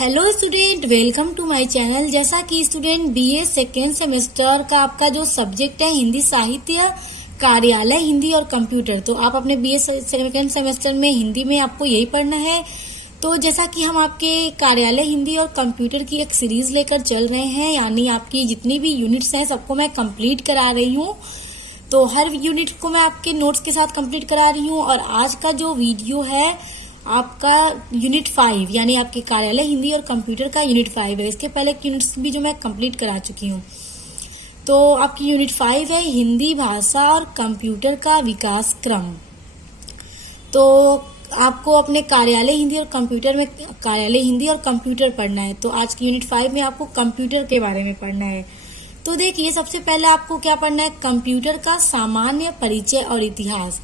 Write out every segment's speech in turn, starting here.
Hello student, welcome to my channel. जैसा कि student BA second semester का आपका जो सब्जेक्ट है हिंदी साहित्य, कार्यालय हिंदी और कंप्यूटर, तो आप अपने बीए सेकेंड सेमेस्टर में हिंदी में आपको यही पढ़ना है। तो जैसा कि हम आपके कार्यालय हिंदी और कंप्यूटर की एक सीरीज लेकर चल रहे हैं, यानी आपकी जितनी भी यूनिट्स हैं सबको मैं कंप्लीट करा रही हूँ। तो हर यूनिट को मैं आपके नोट्स के साथ कंप्लीट करा रही हूँ। और आज का जो वीडियो है आपका यूनिट 5 यानी आपके कार्यालय हिंदी और कंप्यूटर का यूनिट 5 है। इसके पहले यूनिट्स भी जो मैं कंप्लीट करा चुकी हूँ। तो आपकी यूनिट 5 है हिंदी भाषा और कंप्यूटर का विकास क्रम। तो आपको अपने कार्यालय हिंदी और कंप्यूटर पढ़ना है। तो आज की यूनिट 5 में आपको कंप्यूटर के बारे में पढ़ना है। तो देखिए, सबसे पहले आपको क्या पढ़ना है, कंप्यूटर का सामान्य परिचय और इतिहास।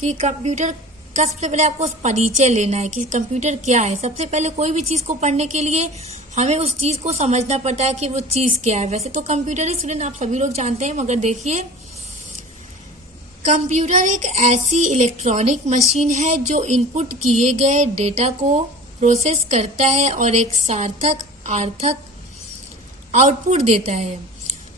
कि कंप्यूटर का सबसे पहले आपको परिचय लेना है कि कंप्यूटर क्या है। सबसे पहले कोई भी चीज को पढ़ने के लिए हमें उस चीज को समझना पड़ता है कि वो चीज क्या है। वैसे तो कंप्यूटर स्टूडेंट आप सभी लोग जानते हैं, मगर देखिए, कंप्यूटर एक ऐसी इलेक्ट्रॉनिक मशीन है जो इनपुट किए गए डेटा को प्रोसेस करता है और एक सार्थक आउटपुट देता है।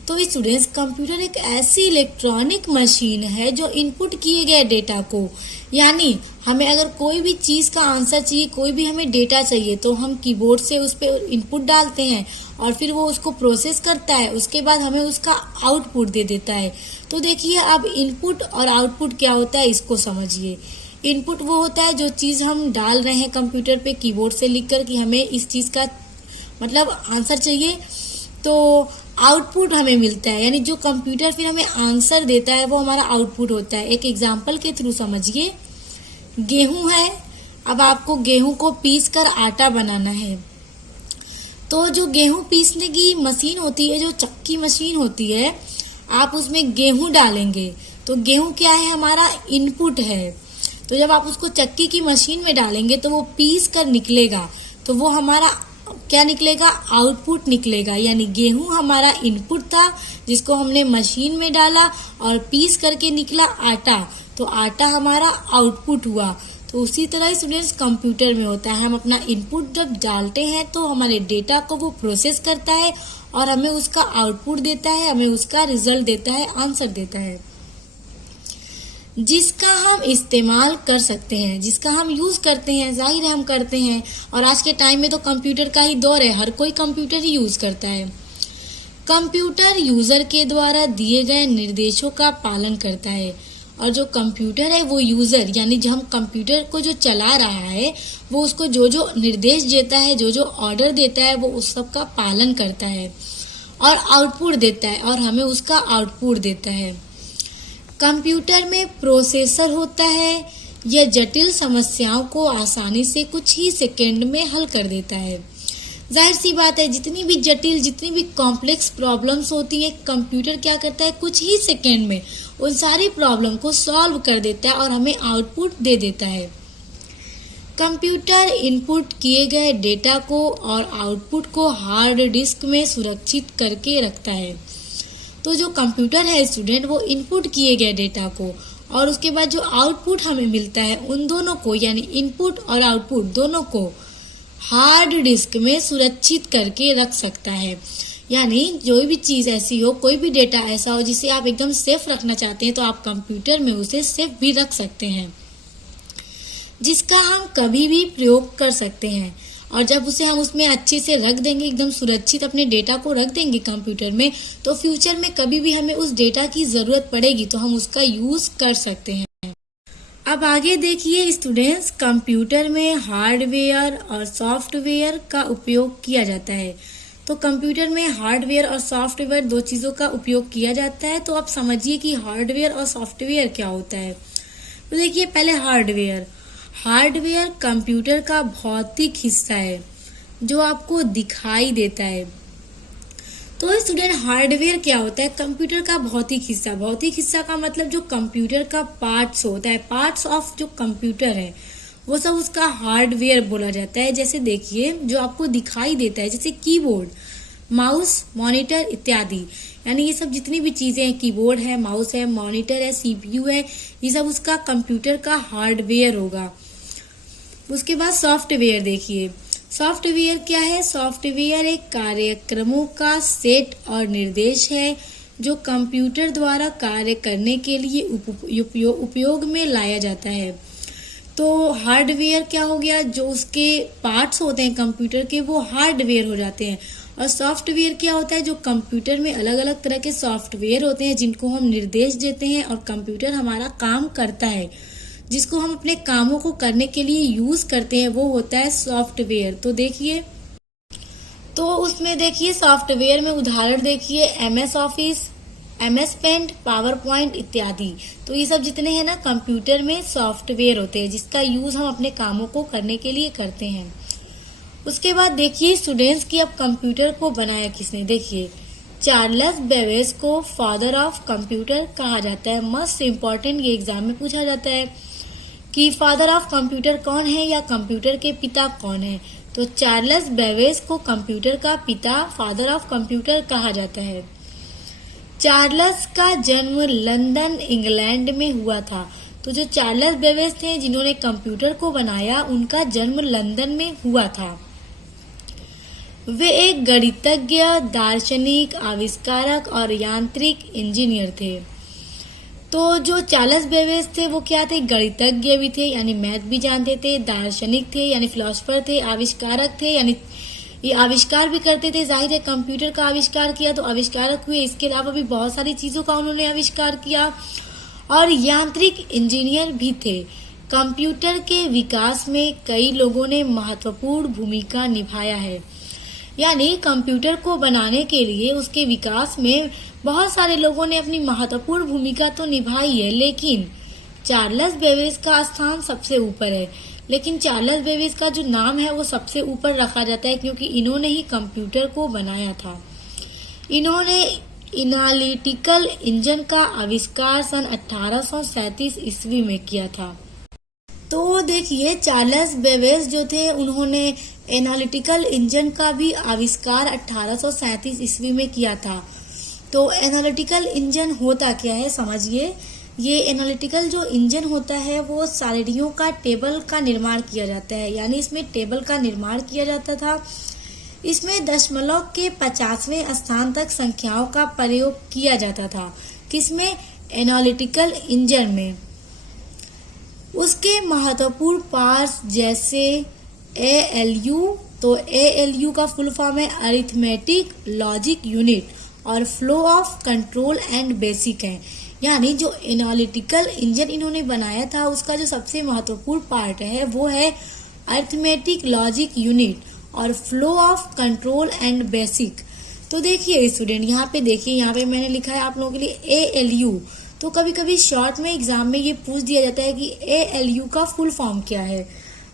तो स्टूडेंट्स, कंप्यूटर एक ऐसी इलेक्ट्रॉनिक मशीन है जो इनपुट किए गए डेटा को, यानी हमें अगर कोई भी चीज का आंसर चाहिए, कोई भी हमें डेटा चाहिए, तो हम कीबोर्ड से उस पर इनपुट डालते हैं और फिर वो उसको प्रोसेस करता है। उसके बाद हमें उसका आउटपुट दे देता है। तो देखिए, अब इनपुट और आउटपुट क्या होता है इसको समझिए। इनपुट वो होता है जो चीज हम डाल रहे हैं कंप्यूटर पे कीबोर्ड से लिखकर कि हमें इस चीज का मतलब आंसर चाहिए, तो आउटपुट हमें मिलता है, यानी जो कंप्यूटर फिर हमें आंसर देता है वो हमारा आउटपुट होता है। एक एग्जांपल के थ्रू समझिए, गेहूं है, अब आपको गेहूं को पीस कर आटा बनाना है। तो जो गेहूं पीसने की मशीन होती है, जो चक्की मशीन होती है, आप उसमें गेहूं डालेंगे तो गेहूं क्या है, हमारा इनपुट है। तो जब आप उसको चक्की की मशीन में डालेंगे तो वो पीस कर निकलेगा, तो वो हमारा क्या निकलेगा, आउटपुट निकलेगा। यानी गेहूं हमारा इनपुट था जिसको हमने मशीन में डाला और पीस करके निकला आटा, तो आटा हमारा आउटपुट हुआ। तो उसी तरह स्टूडेंट्स कंप्यूटर में होता है, हम अपना इनपुट जब डालते हैं तो हमारे डेटा को वो प्रोसेस करता है और हमें उसका आउटपुट देता है, हमें उसका रिजल्ट देता है, आंसर देता है, जिसका हम इस्तेमाल कर सकते हैं, जिसका हम यूज करते हैं। जाहिर है हम करते हैं, और आज के टाइम में तो कंप्यूटर का ही दौर है, हर कोई कंप्यूटर ही यूज करता है। कंप्यूटर यूजर के द्वारा दिए गए निर्देशों का पालन करता है, और जो कंप्यूटर है वो यूजर यानी जो हम कंप्यूटर को जो चला रहा है वो उसको जो जो निर्देश देता है, जो जो ऑर्डर देता है, वो उस सब का पालन करता है और आउटपुट देता है, और हमें उसका आउटपुट देता है। कंप्यूटर में प्रोसेसर होता है, यह जटिल समस्याओं को आसानी से कुछ ही सेकंड में हल कर देता है। जाहिर सी बात है, जितनी भी कॉम्प्लेक्स प्रॉब्लम्स होती हैं, कंप्यूटर क्या करता है, कुछ ही सेकंड में उन सारी प्रॉब्लम को सॉल्व कर देता है और हमें आउटपुट दे देता है। कंप्यूटर इनपुट किए गए डेटा को और आउटपुट को हार्ड डिस्क में सुरक्षित करके रखता है। तो जो कंप्यूटर है स्टूडेंट, वो इनपुट किए गए डेटा को और उसके बाद जो आउटपुट हमें मिलता है, उन दोनों को यानी इनपुट और आउटपुट दोनों को हार्ड डिस्क में सुरक्षित करके रख सकता है। यानी जो भी चीज ऐसी हो, कोई भी डेटा ऐसा हो जिसे आप एकदम सेफ रखना चाहते हैं, तो आप कंप्यूटर में उसे सेफ भी रख सकते हैं, जिसका हम कभी भी प्रयोग कर सकते हैं। और जब उसे हम उसमें अच्छे से रख देंगे, एकदम सुरक्षित अपने डेटा को रख देंगे कंप्यूटर में, तो फ्यूचर में कभी भी हमें उस डेटा की जरूरत पड़ेगी तो हम उसका यूज कर सकते हैं। अब आगे देखिए स्टूडेंट्स, कंप्यूटर में हार्डवेयर और सॉफ्टवेयर का उपयोग किया जाता है। तो कंप्यूटर में हार्डवेयर और सॉफ्टवेयर दो चीजों का उपयोग किया जाता है। तो आप समझिए कि हार्डवेयर और सॉफ्टवेयर क्या होता है। तो देखिए, पहले हार्डवेयर कंप्यूटर का भौतिक हिस्सा है जो आपको दिखाई देता है। तो स्टूडेंट, हार्डवेयर क्या होता है, कंप्यूटर का भौतिक हिस्सा। भौतिक हिस्सा का मतलब जो कंप्यूटर का पार्ट्स होता है, पार्ट्स ऑफ जो कंप्यूटर है, वो सब उसका हार्डवेयर बोला जाता है। जैसे देखिए, जो आपको दिखाई देता है, जैसे कीबोर्ड, माउस, मॉनिटर इत्यादि, यानी ये सब जितनी भी चीजें हैं, कीबोर्ड है, माउस है, मॉनिटर है, सीपीयू है, ये सब उसका कंप्यूटर का हार्डवेयर होगा। उसके बाद सॉफ्टवेयर देखिए, सॉफ्टवेयर क्या है? सॉफ्टवेयर एक कार्यक्रमों का सेट और निर्देश है जो कंप्यूटर द्वारा कार्य करने के लिए उपयोग में लाया जाता है। तो हार्डवेयर क्या हो गया? जो उसके पार्ट्स होते हैं कंप्यूटर के, वो हार्डवेयर हो जाते हैं। और सॉफ्टवेयर क्या होता है? जो कंप्यूटर में अलग अलग तरह के सॉफ्टवेयर होते हैं जिनको हम निर्देश देते हैं और कंप्यूटर हमारा काम करता है, जिसको हम अपने कामों को करने के लिए यूज करते हैं, वो होता है सॉफ्टवेयर। तो देखिए, तो उसमें देखिए सॉफ्टवेयर में उदाहरण देखिए, MS office, MS paint, PowerPoint इत्यादि। तो ये सब जितने हैं ना कंप्यूटर में सॉफ्टवेयर होते हैं जिसका यूज हम अपने कामों को करने के लिए करते हैं। उसके बाद देखिए स्टूडेंट्स की अब कंप्यूटर को बनाया किसने? देखिए, चार्ल्स बेबेज को फादर ऑफ कंप्यूटर कहा जाता है। मस्ट इम्पॉर्टेंट, ये एग्जाम में पूछा जाता है कि फादर ऑफ कंप्यूटर कौन है या कंप्यूटर के पिता कौन है। तो चार्ल्स बेबेज को कंप्यूटर का पिता, फादर ऑफ कंप्यूटर कहा जाता है। चार्ल्स का जन्म लंदन, इंग्लैंड में हुआ था। तो जो चार्ल्स बेबेज थे जिन्होंने कंप्यूटर को बनाया, उनका जन्म लंदन में हुआ था। वे एक गणितज्ञ, दार्शनिक, आविष्कारक और यांत्रिक इंजीनियर थे। तो जो चार्ल्स बेबेज थे वो क्या थे? गणितज्ञ भी थे, यानी मैथ भी जानते थे, दार्शनिक थे यानी फिलोसफर थे, आविष्कारक थे यानी ये आविष्कार भी करते थे। जाहिर है कंप्यूटर का आविष्कार किया तो आविष्कारक हुए। इसके अलावा भी बहुत सारी चीजों का उन्होंने आविष्कार किया। और यांत्रिक इंजीनियर भी थे। कंप्यूटर के विकास में कई लोगों ने महत्वपूर्ण भूमिका निभाया है। यानी कंप्यूटर को बनाने के लिए, उसके विकास में बहुत सारे लोगों ने अपनी महत्वपूर्ण भूमिका तो निभाई है, लेकिन चार्ल्स बेबेज का स्थान सबसे ऊपर है। लेकिन चार्ल्स बेबेज का जो नाम है वो सबसे ऊपर रखा जाता है क्योंकि इन्होंने ही कंप्यूटर को बनाया था। इन्होंने एनालिटिकल इंजन का आविष्कार सन 1837 ईस्वी में किया था। तो देखिए चार्ल्स बेबेज जो थे उन्होंने एनालिटिकल इंजन का भी आविष्कार 1837 ईस्वी में किया था। तो एनालिटिकल इंजन होता क्या है समझिए। ये एनालिटिकल जो इंजन होता है वो सारणियों का टेबल का निर्माण किया जाता है, यानी इसमें टेबल का निर्माण किया जाता था। इसमें दशमलव के 50वें स्थान तक संख्याओं का प्रयोग किया जाता था। किसमें? एनालिटिकल इंजन में। उसके महत्वपूर्ण पार्ट्स जैसे ALU, तो ALU का फुल फॉर्म है अरिथमेटिक लॉजिक यूनिट, और flow of control and basic है। यानी जो एनालिटिकल इंजन इन्होंने बनाया था उसका जो सबसे महत्वपूर्ण पार्ट है वो है अरिथमेटिक लॉजिक यूनिट और flow of control and basic. तो देखिए स्टूडेंट, यहाँ पे देखिए, यहाँ पे मैंने लिखा है आप लोगों के लिए ALU। तो कभी कभी शॉर्ट में एग्जाम में ये पूछ दिया जाता है कि ALU का फुल फॉर्म क्या है।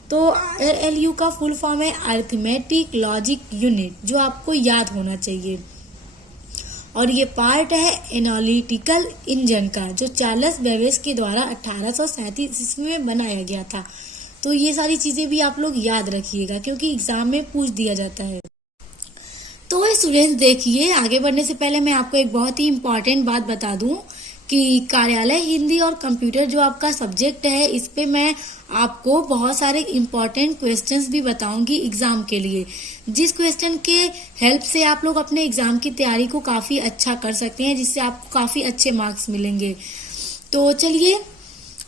तो ALU का फुल फॉर्म है अरिथमेटिक लॉजिक यूनिट, जो आपको याद होना चाहिए। और ये पार्ट है एनालिटिकल इंजन का, जो चार्ल्स बेबेज के द्वारा 1837 ईस्वी में बनाया गया था। तो ये सारी चीजें भी आप लोग याद रखिएगा क्योंकि एग्जाम में पूछ दिया जाता है। तो स्टूडेंट्स देखिए, आगे बढ़ने से पहले मैं आपको एक बहुत ही इम्पोर्टेंट बात बता दूं कि कार्यालय हिंदी और कंप्यूटर जो आपका सब्जेक्ट है, इस पे मैं आपको बहुत सारे इम्पोर्टेंट क्वेश्चंस भी बताऊंगी एग्जाम के लिए, जिस क्वेश्चन के हेल्प से आप लोग अपने एग्जाम की तैयारी को काफी अच्छा कर सकते हैं, जिससे आपको काफी अच्छे मार्क्स मिलेंगे। तो चलिए,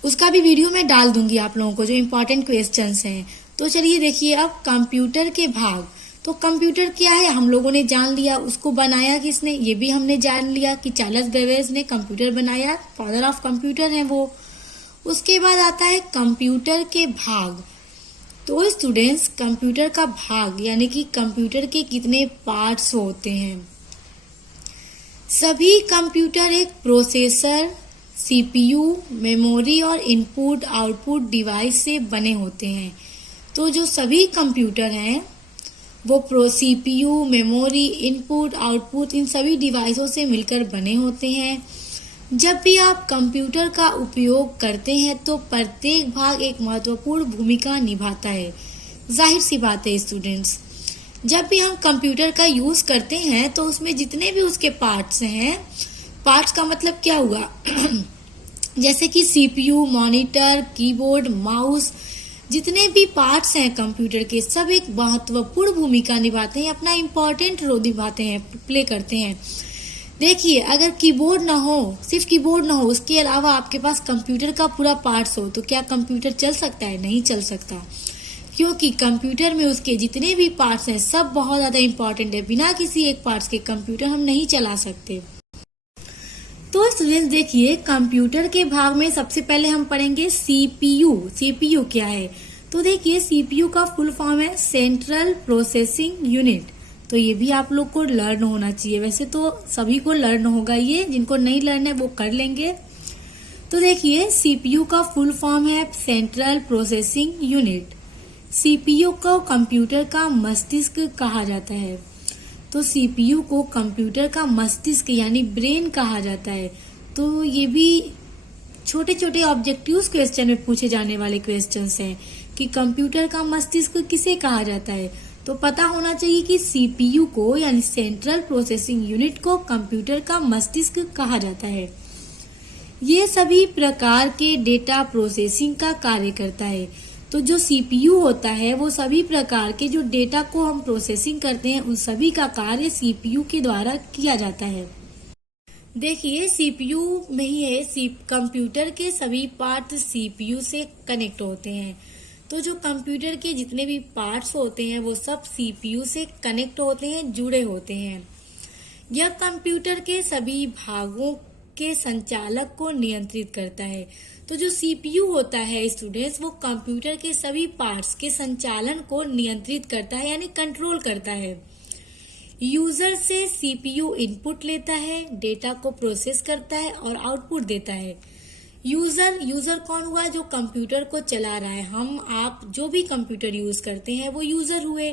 उसका भी वीडियो मैं डाल दूंगी आप लोगों को, जो इम्पोर्टेंट क्वेश्चंस हैं। तो चलिए देखिए, अब कंप्यूटर के भाग। तो कंप्यूटर क्या है हम लोगों ने जान लिया, उसको बनाया किसने ये भी हमने जान लिया कि चार्ल्स बेबेज ने कंप्यूटर बनाया, फादर ऑफ कंप्यूटर है वो। उसके बाद आता है कंप्यूटर के भाग। तो स्टूडेंट्स, कंप्यूटर का भाग यानी कि कंप्यूटर के कितने पार्ट्स होते हैं। सभी कंप्यूटर एक प्रोसेसर, CPU, मेमोरी और इनपुट आउटपुट डिवाइस से बने होते हैं। तो जो सभी कंप्यूटर हैं वो CPU, मेमोरी, इनपुट आउटपुट इन सभी डिवाइसों से मिलकर बने होते हैं। जब भी आप कंप्यूटर का उपयोग करते हैं तो प्रत्येक भाग एक महत्वपूर्ण भूमिका निभाता है। जाहिर सी बात है स्टूडेंट्स, जब भी हम कंप्यूटर का यूज करते हैं तो उसमें जितने भी उसके पार्ट्स हैं, पार्ट्स का मतलब क्या हुआ जैसे कि CPU, मॉनिटर, कीबोर्ड, माउस, जितने भी पार्ट्स हैं कंप्यूटर के सब एक महत्वपूर्ण भूमिका निभाते हैं, अपना इम्पोर्टेंट रोल निभाते हैं, प्ले करते हैं। देखिए, अगर कीबोर्ड ना हो, सिर्फ कीबोर्ड ना हो, उसके अलावा आपके पास कंप्यूटर का पूरा पार्ट्स हो, तो क्या कंप्यूटर चल सकता है? नहीं चल सकता, क्योंकि कंप्यूटर में उसके जितने भी पार्ट्स हैं सब बहुत ज्यादा इम्पोर्टेंट है। बिना किसी एक पार्ट्स के कंप्यूटर हम नहीं चला सकते। तो स्टूडेंट्स देखिए, कंप्यूटर के भाग में सबसे पहले हम पढ़ेंगे सीपीयू। सीपीयू क्या है? तो देखिए, सीपीयू का फुल फॉर्म है सेंट्रल प्रोसेसिंग यूनिट। तो ये भी आप लोग को लर्न होना चाहिए। वैसे तो सभी को लर्न होगा ये, जिनको नहीं लर्न है वो कर लेंगे। तो देखिए, सीपीयू का फुल फॉर्म है सेंट्रल प्रोसेसिंग यूनिट। सीपीयू को कंप्यूटर का मस्तिष्क कहा जाता है। तो सीपीयू को कंप्यूटर का मस्तिष्क यानी ब्रेन कहा जाता है। तो ये भी छोटे छोटे ऑब्जेक्टिव्स क्वेश्चन में पूछे जाने वाले क्वेश्चंस हैं कि कंप्यूटर का मस्तिष्क किसे कहा जाता है। तो पता होना चाहिए कि सीपीयू को यानी सेंट्रल प्रोसेसिंग यूनिट को कंप्यूटर का मस्तिष्क कहा जाता है। ये सभी प्रकार के डेटा प्रोसेसिंग का कार्य करता है। तो जो सीपीयू होता है वो सभी प्रकार के जो डेटा को हम प्रोसेसिंग करते हैं उन सभी का कार्य सीपीयू के द्वारा किया जाता है। देखिए, सीपीयू में ही है, कंप्यूटर के सभी पार्ट सीपीयू से कनेक्ट होते हैं। तो जो कंप्यूटर के जितने भी पार्ट्स होते हैं वो सब सीपीयू से कनेक्ट होते हैं, जुड़े होते हैं। यह कंप्यूटर के सभी भागों के संचालक को नियंत्रित करता है। तो जो सीपीयू होता है स्टूडेंट्स, वो कंप्यूटर के सभी पार्ट्स के संचालन को नियंत्रित करता है यानी कंट्रोल करता है। यूजर से सीपीयू इनपुट लेता है, डेटा को प्रोसेस करता है और आउटपुट देता है। यूजर कौन हुआ? जो कंप्यूटर को चला रहा है। हम आप जो भी कंप्यूटर यूज करते हैं वो यूजर हुए।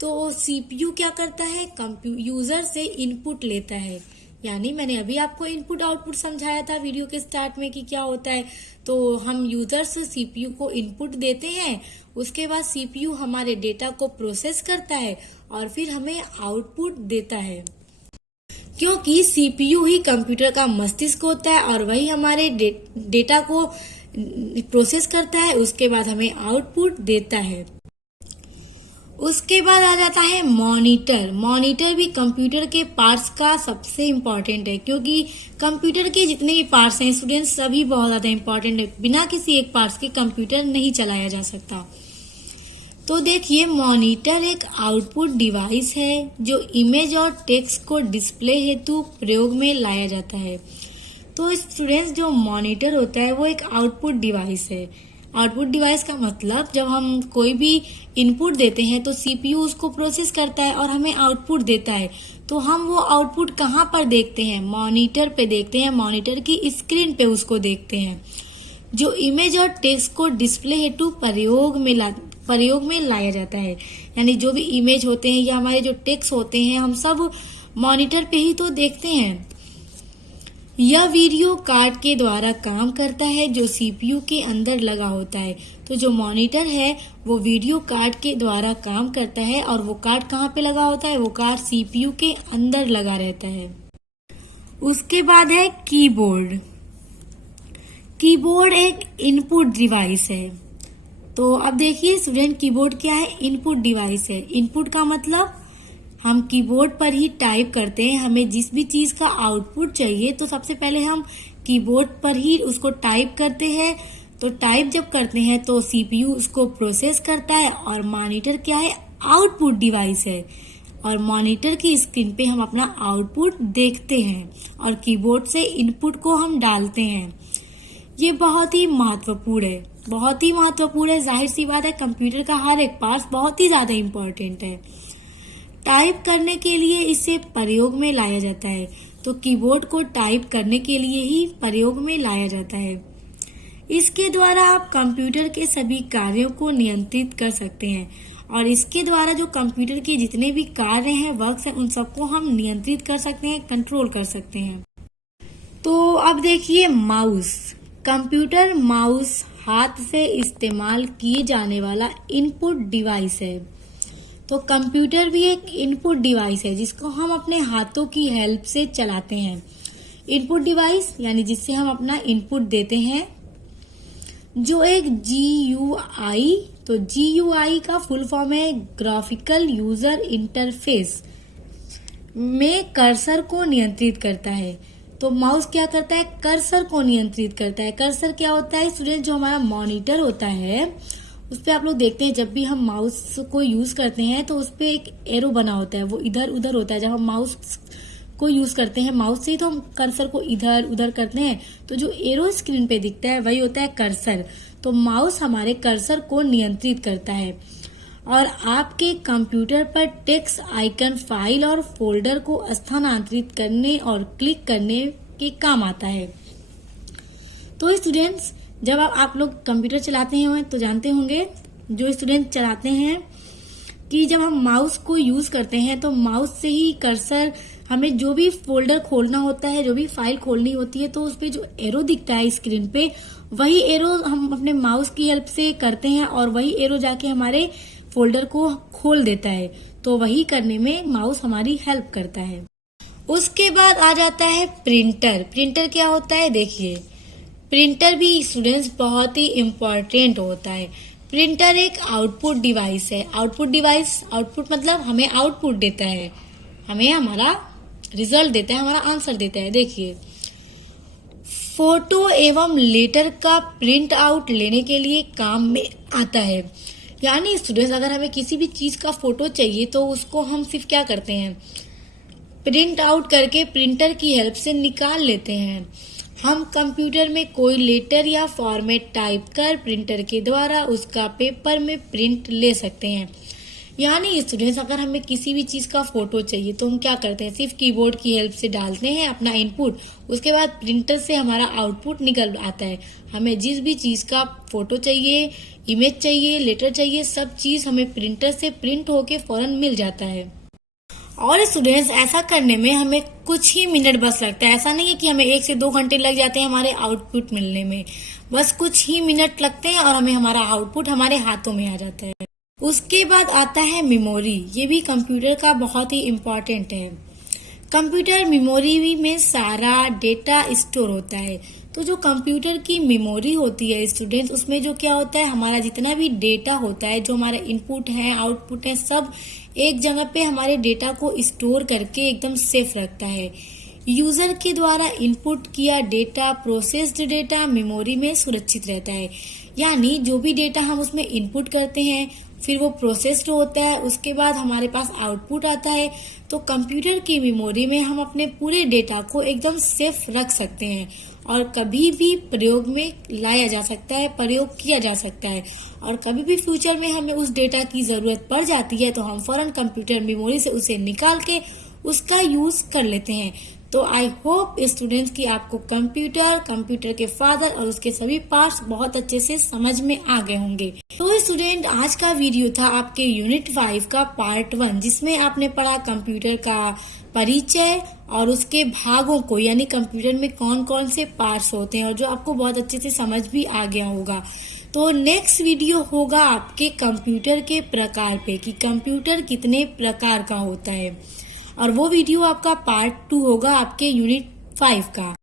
तो सीपीयू क्या करता है? यूजर से इनपुट लेता है, यानी मैंने अभी आपको इनपुट आउटपुट समझाया था वीडियो के स्टार्ट में कि क्या होता है। तो हम यूजर से सीपीयू को इनपुट देते हैं, उसके बाद सीपीयू हमारे डेटा को प्रोसेस करता है और फिर हमें आउटपुट देता है। क्योंकि सीपीयू ही कंप्यूटर का मस्तिष्क होता है और वही हमारे डेटा को प्रोसेस करता है, उसके बाद हमें आउटपुट देता है। उसके बाद आ जाता है मॉनिटर। मॉनिटर भी कंप्यूटर के पार्ट्स का सबसे इम्पोर्टेंट है, क्योंकि कंप्यूटर के जितने भी पार्ट्स हैं स्टूडेंट्स सभी बहुत ज्यादा इम्पोर्टेंट है। बिना किसी एक पार्ट्स के कंप्यूटर नहीं चलाया जा सकता। तो देखिए, मॉनिटर एक आउटपुट डिवाइस है जो इमेज और टेक्स्ट को डिस्प्ले हेतु प्रयोग में लाया जाता है। तो स्टूडेंट्स, जो मॉनिटर होता है वो एक आउटपुट डिवाइस है। आउटपुट डिवाइस का मतलब, जब हम कोई भी इनपुट देते हैं तो सीपीयू उसको प्रोसेस करता है और हमें आउटपुट देता है। तो हम वो आउटपुट कहाँ पर देखते हैं? मॉनिटर पे देखते हैं, मॉनिटर की स्क्रीन पे उसको देखते हैं। जो इमेज और टेक्स्ट को डिस्प्ले हेतु प्रयोग में लाया जाता है, यानी जो भी इमेज होते हैं या हमारे जो टेक्स्ट होते हैं हम सब मॉनिटर पे ही तो देखते हैं। यह वीडियो कार्ड के द्वारा काम करता है जो सीपीयू के अंदर लगा होता है। तो जो मॉनिटर है वो वीडियो कार्ड के द्वारा काम करता है और वो कार्ड कहाँ पे लगा होता है? वो कार्ड सीपीयू के अंदर लगा रहता है। उसके बाद है कीबोर्ड। कीबोर्ड एक इनपुट डिवाइस है। तो अब देखिए स्टूडेंट, कीबोर्ड क्या है? इनपुट डिवाइस है। इनपुट का मतलब हम कीबोर्ड पर ही टाइप करते हैं। हमें जिस भी चीज का आउटपुट चाहिए तो सबसे पहले हम कीबोर्ड पर ही उसको टाइप करते हैं। तो टाइप जब करते हैं तो सीपीयू उसको प्रोसेस करता है और मॉनिटर क्या है? आउटपुट डिवाइस है। और मॉनिटर की स्क्रीन पे हम अपना आउटपुट देखते हैं और कीबोर्ड से इनपुट को हम डालते हैं। ये बहुत ही महत्वपूर्ण है, बहुत ही महत्वपूर्ण है। जाहिर सी बात है, कंप्यूटर का हर एक पार्ट बहुत ही ज्यादा इम्पोर्टेंट है। टाइप करने के लिए इसे प्रयोग में लाया जाता है। तो कीबोर्ड को टाइप करने के लिए ही प्रयोग में लाया जाता है। इसके द्वारा आप कंप्यूटर के सभी कार्यों को नियंत्रित कर सकते हैं और इसके द्वारा जो कंप्यूटर के जितने भी कार्य हैं, वर्क्स हैं, उन सबको हम नियंत्रित कर सकते हैं, कंट्रोल कर सकते हैं। तो अब देखिए माउस। कंप्यूटर माउस हाथ से इस्तेमाल किए जाने वाला इनपुट डिवाइस है। तो कंप्यूटर भी एक इनपुट डिवाइस है जिसको हम अपने हाथों की हेल्प से चलाते हैं। इनपुट डिवाइस यानी जिससे हम अपना इनपुट देते हैं। जो एक GUI, तो GUI का फुल फॉर्म है ग्राफिकल यूजर इंटरफेस, में कर्सर को नियंत्रित करता है। तो माउस क्या करता है, कर्सर को नियंत्रित करता है। कर्सर क्या होता है स्टूडेंट, जो हमारा मॉनिटर होता है उस पे आप लोग देखते हैं जब भी हम माउस को यूज करते हैं तो उस पे एक एरो बना होता है, वो इधर उधर होता है। जब हम माउस को यूज करते हैं माउस से ही तो हम कर्सर को इधर उधर करते हैं, तो जो एरो स्क्रीन पे दिखता है वही होता है कर्सर। तो माउस हमारे कर्सर को नियंत्रित करता है और आपके कंप्यूटर पर टेक्स्ट आइकन फाइल और फोल्डर को स्थानांतरित करने और क्लिक करने के काम आता है। तो स्टूडेंट्स, जब आप लोग कंप्यूटर चलाते हैं तो जानते होंगे, जो स्टूडेंट चलाते हैं, कि जब हम माउस को यूज करते हैं तो माउस से ही कर्सर, हमें जो भी फोल्डर खोलना होता है, जो भी फाइल खोलनी होती है, तो उस पे जो एरो दिखता है स्क्रीन पे, वही एरो हम अपने माउस की हेल्प से करते हैं और वही एरो जाके हमारे फोल्डर को खोल देता है। तो वही करने में माउस हमारी हेल्प करता है। उसके बाद आ जाता है प्रिंटर। प्रिंटर क्या होता है, देखिए प्रिंटर भी स्टूडेंट्स बहुत ही इम्पोर्टेंट होता है। प्रिंटर एक आउटपुट डिवाइस है। आउटपुट डिवाइस, आउटपुट मतलब हमें आउटपुट देता है, हमें हमारा रिजल्ट देता है, हमारा आंसर देता है। देखिए, फोटो एवं लेटर का प्रिंट आउट लेने के लिए काम में आता है। यानी स्टूडेंट्स, अगर हमें किसी भी चीज का फोटो चाहिए तो उसको हम सिर्फ क्या करते हैं, प्रिंट आउट करके प्रिंटर की हेल्प से निकाल लेते हैं। हम कंप्यूटर में कोई लेटर या फॉर्मेट टाइप कर प्रिंटर के द्वारा उसका पेपर में प्रिंट ले सकते हैं। यानी स्टूडेंट्स, अगर हमें किसी भी चीज का फोटो चाहिए तो हम क्या करते हैं, सिर्फ कीबोर्ड की हेल्प से डालते हैं अपना इनपुट, उसके बाद प्रिंटर से हमारा आउटपुट निकल आता है। हमें जिस भी चीज का फोटो चाहिए, इमेज चाहिए, लेटर चाहिए, सब चीज हमें प्रिंटर से प्रिंट होके फौरन मिल जाता है। और स्टूडेंट्स, ऐसा करने में हमें कुछ ही मिनट बस लगता है। ऐसा नहीं है कि हमें 1 से 2 घंटे लग जाते हैं हमारे आउटपुट मिलने में, बस कुछ ही मिनट लगते हैं और हमें हमारा आउटपुट हमारे हाथों में आ जाता है। उसके बाद आता है मेमोरी। ये भी कंप्यूटर का बहुत ही इम्पोर्टेंट है। कंप्यूटर मेमोरी में सारा डेटा स्टोर होता है। तो जो कंप्यूटर की मेमोरी होती है स्टूडेंट्स, उसमें जो क्या होता है, हमारा जितना भी डेटा होता है, जो हमारा इनपुट है, आउटपुट है, सब एक जगह पे हमारे डेटा को स्टोर करके एकदम सेफ रखता है। यूजर के द्वारा इनपुट किया डेटा, प्रोसेस्ड डेटा मेमोरी में सुरक्षित रहता है। यानी जो भी डेटा हम उसमें इनपुट करते हैं, फिर वो प्रोसेस्ड होता है, उसके बाद हमारे पास आउटपुट आता है। तो कंप्यूटर की मेमोरी में हम अपने पूरे डेटा को एकदम सेफ रख सकते हैं और कभी भी प्रयोग में लाया जा सकता है, प्रयोग किया जा सकता है। और कभी भी फ्यूचर में हमें उस डेटा की जरूरत पड़ जाती है तो हम फौरन कंप्यूटर मेमोरी से उसे निकाल के उसका यूज कर लेते हैं। तो आई होप स्टूडेंट्स कि आपको कंप्यूटर के फादर और उसके सभी पार्ट्स बहुत अच्छे से समझ में आ गए होंगे। तो स्टूडेंट, आज का वीडियो था आपके यूनिट 5 का पार्ट 1, जिसमें आपने पढ़ा कंप्यूटर का परिचय और उसके भागों को, यानी कंप्यूटर में कौन कौन से पार्ट्स होते हैं, और जो आपको बहुत अच्छे से समझ भी आ गया होगा। तो नेक्स्ट वीडियो होगा आपके कंप्यूटर के प्रकार पे, कि कंप्यूटर कितने प्रकार का होता है, और वो वीडियो आपका पार्ट 2 होगा आपके यूनिट 5 का।